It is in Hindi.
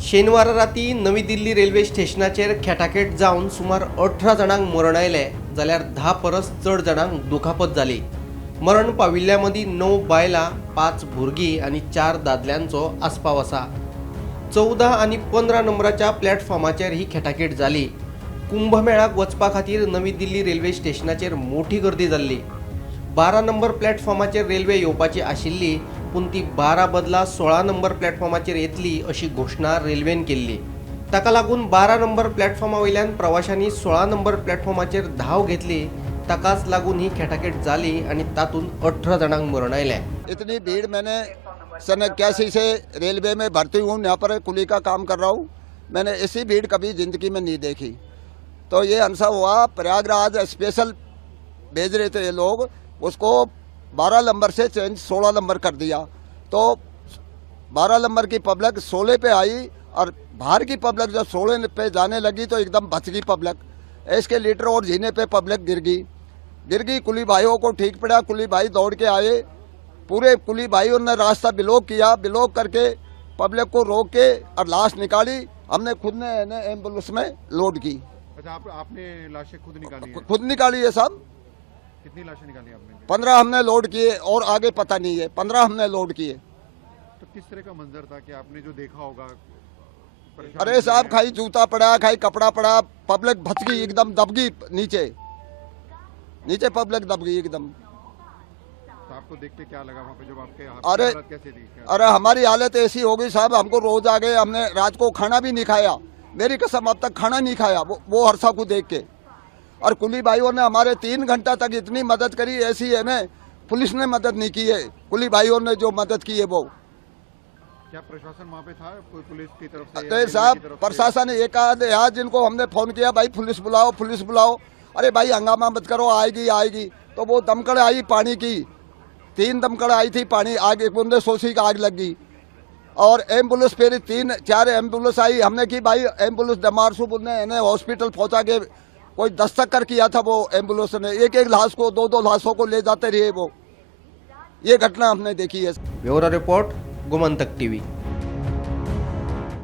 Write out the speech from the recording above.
शेनवार राती नवी दिल्ली रेल्वे स्टेशनाचेर खेटाखेट जावन सुमार 18 जाणांक मरण आयले, जाल्यार 10 परस चड जाणांक दुखापत जाली। मरण पाविल्ल्या मदीं 9 बायलां, 5 भुरगीं आनी 4 दादल्यांचो आस्पाव आसा। 14 आनी 15 नंबराच्या प्लॅटफॉर्माचेर ही खेटाखेट जाली। कुंभमेळाक वचपा खातीर नवी दिल्ली रेल्वे स्टेशनाचेर मोठी गर्दी जाल्ली। 12 नंबर प्लॅटफॉर्माचेर रेल्वे येवपाची आशिल्ली, पूण ती 12 बदला 16 नंबर प्लॅटफॉर्माचेर येतली अशी घोशणा रेल्वेन केल्ली। ताका लागून 12 नंबर प्लॅटफॉर्मा वयल्यान प्रवाशांनी 16 नंबर प्लॅटफॉर्माचेर धांव घेतली। ताकाच लागून ही खेटाखेट जाली आनी तातूंत 18 जाणांक मरण आयलें। इतनी भीड़ मैंने सन 81 से रेलवे में भर्ती हूँ, यहाँ पर कुली का काम कर रहा हूँ। मैंने ऐसी भीड़ कभी ज़िंदगी में नहीं देखी। तो ये हादसा हुआ, प्रयागराज स्पेशल भेज रहे थे ये लोग, उसको 12 नंबर से चेंज 16 नंबर कर दिया। तो 12 नंबर की पब्लिक 16 पे आई और बाहर की पब्लिक जब 16 पे जाने लगी तो एकदम बच गई पब्लिक। एस्केलेटर और जीने पे पब्लिक गिर गई। कुली भाइयों को ठीक पड़ा, कुली भाई दौड़ के आए, पूरे कुली भाइयों ने रास्ता ब्लॉक किया, ब्लॉक करके पब्लिक को रोक के और लाश निकाली। हमने खुद ने एम्बुलेंस में लोड की। अच्छा, आपने लाशें खुद निकाली हैं? खुद निकाली है साहब। कितनी लाशें निकाली आपने? 15 हमने लोड किए और आगे पता नहीं है, 15 हमने लोड किए। तो किस तरह का मंजर था कि आपने जो देखा होगा? अरे साहब, खाई जूता पड़ा, खाई कपड़ा पड़ा, पब्लिक भच गई, एकदम दब गई नीचे पब्लिक दब गई एकदम। तो आपको देख के क्या लगा वहाँ पे जब आपके अरे हालत कैसे थी? अरे हमारी हालत ऐसी हो गई साहब, हमको रोज आ गए, हमने रात को खाना भी नहीं खाया। मेरी कसम, अब तक खाना नहीं खाया वो हरसा को देख के। और कुली भाइयों ने हमारे 3 घंटा तक इतनी मदद करी, ऐसी है में पुलिस ने मदद नहीं की है। कुली भाइयों ने जो मदद की है वो। क्या प्रशासन वहाँ पे था, कोई पुलिस की तरफ से? अरे साहब, प्रशासन एक आधे आज जिनको हमने फोन किया, भाई पुलिस बुलाओ। अरे भाई हंगामा मत करो, आएगी। तो वो दमकड़ आई पानी की, 3 दमकड़ आई थी पानी, आग 1980 का आग लग गई। और एम्बुलेंस फिर 3-4 एम्बुलेंस आई, हमने की भाई एम्बुलेंस डमारसू ने हॉस्पिटल पहुंचा के कोई दस्तक कर किया था वो एम्बुलेंस ने, एक लाश को 2 लाशों को ले जाते रहे वो। ये घटना हमने देखी है। Bureau report, Gomantak TV.